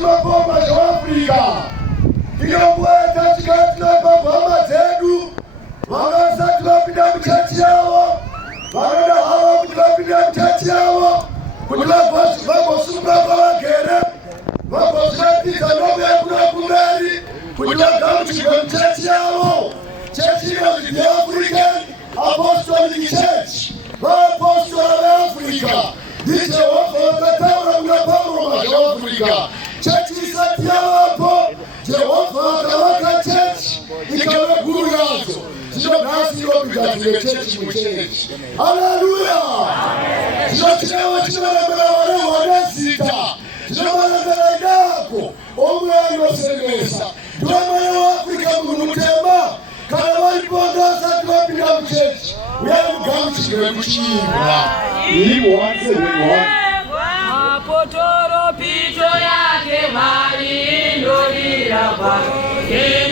mapoma ya Afrika. Ilomweta chikati na mapoma zedu. Wangasa tulapida mchachi yao. Wangada hawa kutulapida mchachi yao. Kutulapasi wako suka kwa kere. Wako sati sanobe ya kuna kumeli. Kutulapida mchachi yao. Church of the African Apostolic Church, VAAPOSTORA Africa. This is the tower of Africa. Church is at Yapo, Jehovah Church, Ikawagurazo. So now you go because the church will change. Hallelujah! So now what you want to sita. So what Omwe Semesa. Africa Munutema. Karawai Bogasa Club Church. We have come to the we want toropito yake Mwari inorira kwake.